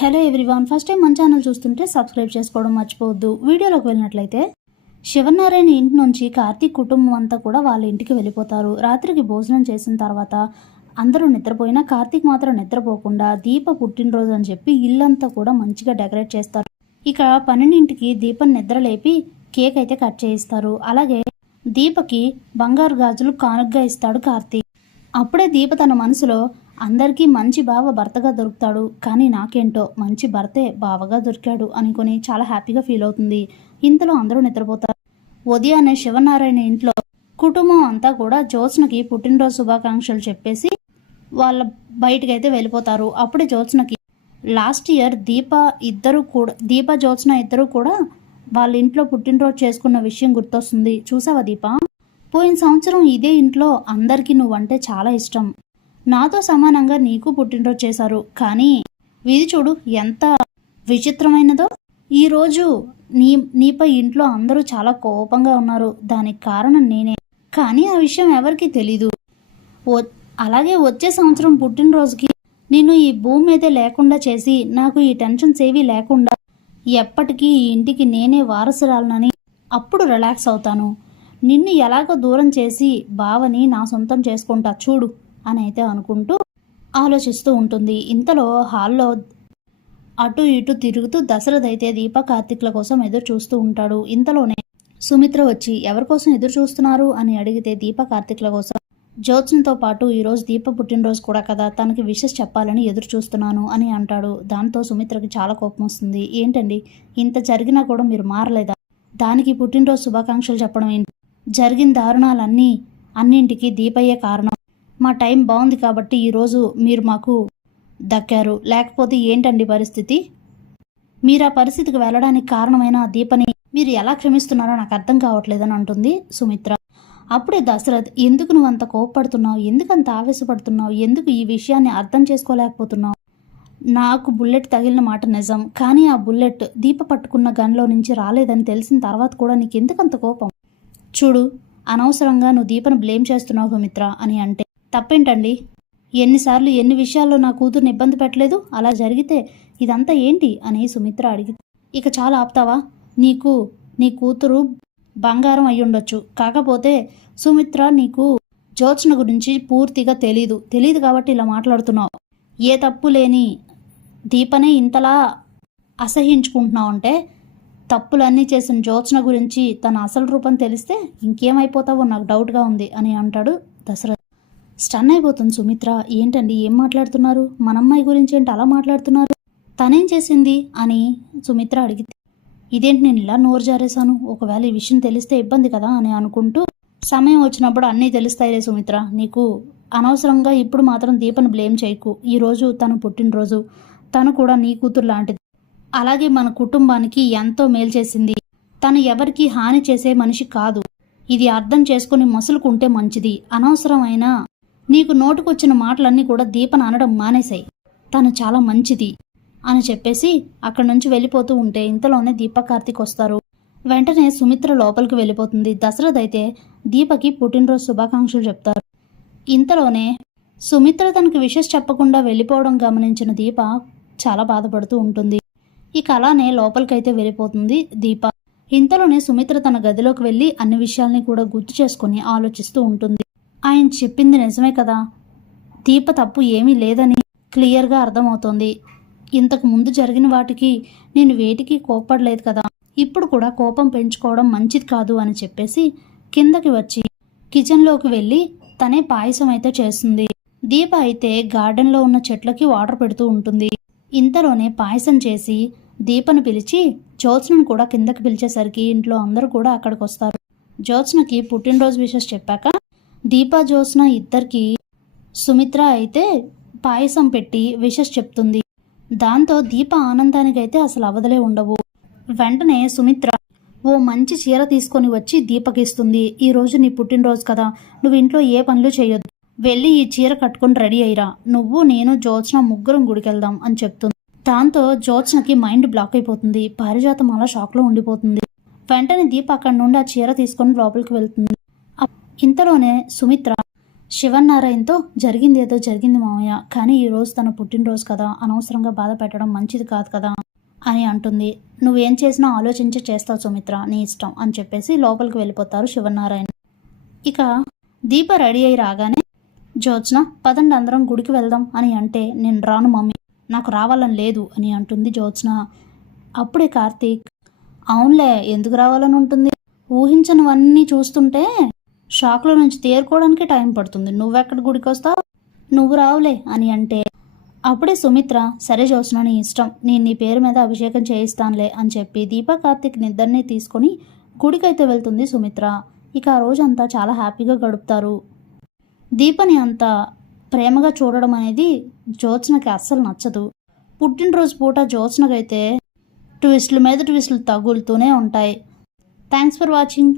Hello everyone first time మన channel చూస్తుంటే subscribe చేసుకోవడం మర్చిపోవద్దు. వీడియోలోకి వెళ్ళినట్లయితే శివనారాయణ ఇంటి నుంచి కార్తీక్ కుటుంబం అంతా కూడా వాళ్ళ ఇంటికి వెళ్ళిపోతారు. రాత్రికి భోజనం చేసిన తర్వాత అందరూ నిద్రపోయినా కార్తీక్ మాత్రం నిద్రపోకుండా దీప పుట్టినరోజు అని చెప్పి ఇల్లంతా కూడా మంచిగా డెకరేట్ చేస్తారు. ఇక పన్నెండింటికి దీపం నిద్ర లేపి కేక్ అయితే కట్ చేయిస్తారు. అలాగే దీపకి బంగారు గాజులు కానుగ్గా ఇస్తాడు కార్తీక్. అప్పుడే దీప తన మనసులో అందరికీ మంచి బావ భర్తగా దొరుకుతాడు కానీ నాకేంటో మంచి భర్తే బావగా దొరికాడు అనుకుని చాలా హ్యాపీగా ఫీల్ అవుతుంది. ఇంతలో అందరూ నిద్రపోతారు. ఉదయాన్నే శివనారాయణ ఇంట్లో కుటుంబం అంతా కూడా జ్యోత్స్నకి పుట్టినరోజు శుభాకాంక్షలు చెప్పేసి వాళ్ళ బయటకైతే అయితే వెళ్ళిపోతారు. అప్పుడే జ్యోత్స్నకి లాస్ట్ ఇయర్ దీప ఇద్దరు కూడా దీప జ్యోత్స్న ఇద్దరు కూడా వాళ్ళ ఇంట్లో పుట్టినరోజు చేసుకున్న విషయం గుర్తొస్తుంది. చూసావా దీప? పోయిన సంవత్సరం ఇదే ఇంట్లో అందరికీ నువ్వంటే చాలా ఇష్టం. నాతో సమానంగా నీకు పుట్టినరోజు చేశారు. కానీ వీధి చూడు ఎంత విచిత్రమైనదో. ఈరోజు నీ నీపై ఇంట్లో అందరూ చాలా కోపంగా ఉన్నారు. దానికి కారణం నేనే. కానీ ఆ విషయం ఎవరికీ తెలీదు. వ- అలాగే వచ్చే సంవత్సరం పుట్టినరోజుకి నిన్ను ఈ భూమి మీదే లేకుండా చేసి నాకు ఈ టెన్షన్స్ ఏవీ లేకుండా ఎప్పటికీ ఈ ఇంటికి నేనే వారసురాలనని అప్పుడు రిలాక్స్ అవుతాను. నిన్ను ఎలాగో దూరం చేసి బావని నా సొంతం చేసుకుంటా. చూడు. అని అయితే అనుకుంటూ ఆలోచిస్తూ ఉంటుంది. ఇంతలో హాల్లో అటు ఇటు తిరుగుతూ దశరథ్ అయితే దీప కార్తిక్ల కోసం ఎదురు చూస్తూ ఉంటాడు. ఇంతలోనే సుమిత్ర వచ్చి ఎవరి కోసం ఎదురు చూస్తున్నారు? అని అడిగితే దీప కార్తీక్ల కోసం జ్యోత్స్నతో పాటు ఈరోజు దీప పుట్టినరోజు కూడా కదా తనకి విషెస్ చెప్పాలని ఎదురు చూస్తున్నాను అని అంటాడు. దాంతో సుమిత్రకి చాలా కోపం వస్తుంది. ఏంటండి? ఇంత జరిగినా కూడా మీరు మారలేదా? దానికి పుట్టినరోజు శుభాకాంక్షలు చెప్పడం ఏంటి? జరిగిన దారుణాలన్నీ అన్నింటికి దీపయ్యే కారణం మా టైం బాగుంది కాబట్టి ఈరోజు మీరు మాకు దక్కారు. లేకపోతే ఏంటండి పరిస్థితి? మీరు ఆ పరిస్థితికి వెళ్ళడానికి కారణమైన ఆ దీపని మీరు ఎలా క్షమిస్తున్నారో నాకు అర్థం కావట్లేదని అంటుంది సుమిత్ర. అప్పుడే దశరథ్ ఎందుకు నువ్వు అంత కోపపడుతున్నావు? ఎందుకు అంత ఆవేశపడుతున్నావు? ఎందుకు ఈ విషయాన్ని అర్థం చేసుకోలేకపోతున్నావు? నాకు బుల్లెట్ తగిలిన మాట నిజం కానీ ఆ బుల్లెట్ దీప పట్టుకున్న గన్లో నుంచి రాలేదని తెలిసిన తర్వాత కూడా నీకు ఎందుకు అంత కోపం? చూడు అనవసరంగా నువ్వు దీపను బ్లేమ్ చేస్తున్నావు సుమిత్ర అని అంటే తప్పేంటండి? ఎన్నిసార్లు ఎన్ని విషయాల్లో నా కూతుర్ని ఇబ్బంది పెట్టలేదు అలా జరిగితే ఇదంతా ఏంటి అని సుమిత్ర అడిగి ఇక చాలా ఆపుతావా? నీకు నీ కూతురు బంగారం అయ్యుండొచ్చు. కాకపోతే సుమిత్ర నీకు జ్యోత్స్న గురించి పూర్తిగా తెలీదు. తెలీదు కాబట్టి ఇలా మాట్లాడుతున్నావు. ఏ తప్పు లేని దీపనే ఇంతలా అసహించుకుంటున్నావు అంటే తప్పులన్నీ చేసిన జ్యోత్స్న గురించి తన అసలు రూపం తెలిస్తే ఇంకేమైపోతావో నాకు డౌట్గా ఉంది అని అంటాడు దశరథ్. స్టన్ అయిపోతుంది సుమిత్ర. ఏంటండి ఏం మాట్లాడుతున్నారు? మన అమ్మాయి గురించి ఏంటి అలా మాట్లాడుతున్నారు? తనేం చేసింది అని సుమిత్ర అడిగితే ఇదేంటి నేను ఇలా నోరు జారేశాను? ఒకవేళ ఈ విషయం తెలిస్తే ఇబ్బంది కదా అని అనుకుంటూ సమయం వచ్చినప్పుడు అన్నీ తెలుస్తాయిలే సుమిత్ర. నీకు అనవసరంగా ఇప్పుడు మాత్రం దీపను బ్లేమ్ చేయకు. ఈరోజు తను పుట్టినరోజు. తను కూడా నీ కూతురు లాంటిది. అలాగే మన కుటుంబానికి ఎంతో మేలు చేసింది. తను ఎవరికి హాని చేసే మనిషి కాదు. ఇది అర్థం చేసుకుని మసులుకుంటే మంచిది. అనవసరమైన నీకు నోటుకొచ్చిన మాటలన్నీ కూడా దీపన అనడం మానేశాయి. తను చాలా మంచిది అని చెప్పేసి అక్కడి నుంచి వెళ్ళిపోతూ ఉంటే ఇంతలోనే దీప కార్తీక్ వస్తారు వెంటనే సుమిత్ర లోపలికి వెళ్ళిపోతుంది. దశరథ్ అయితే దీపకి పుట్టినరోజు శుభాకాంక్షలు చెప్తారు. ఇంతలోనే సుమిత్ర తనకి విషెస్ చెప్పకుండా వెళ్ళిపోవడం గమనించిన దీప చాలా బాధపడుతూ ఉంటుంది. ఇక అలానే లోపలికైతే వెళ్ళిపోతుంది దీప. ఇంతలోనే సుమిత్ర తన గదిలోకి వెళ్ళి అన్ని విషయాల్ని కూడా గుర్తు చేసుకుని ఆలోచిస్తూ ఉంటుంది. ఆయన చెప్పింది నిజమే కదా. దీప తప్పు ఏమీ లేదని క్లియర్గా అర్థమవుతోంది. ఇంతకు ముందు జరిగిన వాటికి నేను వేటికి కోప్పడలేదు కదా. ఇప్పుడు కూడా కోపం పెంచుకోవడం మంచిది కాదు అని చెప్పేసి కిందకి వచ్చి కిచెన్లోకి వెళ్ళి తనే పాయసం అయితే చేస్తుంది. దీప అయితే గార్డెన్లో ఉన్న చెట్లకి వాటర్ పెడుతూ ఉంటుంది. ఇంతలోనే పాయసం చేసి దీపను పిలిచి జ్యోత్స్నను కూడా కిందకి పిలిచేసరికి ఇంట్లో అందరూ కూడా అక్కడికి వస్తారు జ్యోత్స్నకి పుట్టినరోజు విషెస్ చెప్పాక దీప జ్యోత్స్న ఇద్దరికి సుమిత్ర అయితే పాయసం పెట్టి విషెస్ చెప్తుంది. దాంతో దీప ఆనందానికైతే అసలు అవదలే ఉండవు. వెంటనే సుమిత్ర ఓ మంచి చీర తీసుకొని వచ్చి దీపకిస్తుంది. ఈ రోజు నీ పుట్టినరోజు కదా. నువ్వు ఇంట్లో ఏ పనులు చేయొద్దు. వెళ్ళి ఈ చీర కట్టుకొని రెడీ అయ్యిరా. నువ్వు నేను జ్యోత్స్న ముగ్గురం గుడికెళ్దాం అని చెప్తుంది. దాంతో జ్యోత్స్నకి మైండ్ బ్లాక్ అయిపోతుంది. పారిజాతం అలా షాక్లో ఉండిపోతుంది. వెంటనే దీప అక్కడి నుండి ఆ చీర తీసుకొని లోపలికి వెళ్తుంది. ఇంతలోనే సుమిత్ర శివన్నారాయణతో జరిగింది ఏదో జరిగింది మామయ్య కానీ ఈరోజు తన పుట్టినరోజు కదా. అనవసరంగా బాధ పెట్టడం మంచిది కాదు కదా అని అంటుంది. నువ్వేం చేసినా ఆలోచించి చేస్తావు సుమిత్ర నీ ఇష్టం అని చెప్పేసి లోపలికి వెళ్ళిపోతారు శివన్నారాయణ. ఇక దీప రెడీ అయి రాగానే జ్యోత్స్న పదండి అందరం గుడికి వెళ్దాం అని అంటే నేను రాను మమ్మీ నాకు రావాలని లేదు అని అంటుంది జ్యోత్స్న. అప్పుడే కార్తీక్ అవునులే ఎందుకు రావాలని ఉంటుంది? ఊహించనివన్నీ చూస్తుంటే షాక్లో నుంచి తేరుకోవడానికి టైం పడుతుంది. నువ్వెక్కడ గుడికి వస్తావు నువ్వు రావులే అని అంటే అప్పుడే సుమిత్ర సరే జ్యోత్స్న నీ ఇష్టం. నేను నీ పేరు మీద అభిషేకం చేయిస్తానులే అని చెప్పి దీపా కార్తిక్ నిద్దరిని తీసుకొని గుడికైతే వెళ్తుంది సుమిత్ర. ఇక ఆ రోజంతా చాలా హ్యాపీగా గడుపుతారు. దీపని అంత ప్రేమగా చూడడం అనేది జ్యోత్స్నకి అస్సలు నచ్చదు. పుట్టినరోజు పూట జ్యోత్స్నకైతే ట్విస్టుల మీద ట్విస్టులు తగులుతూనే ఉంటాయి. Thanks for watching.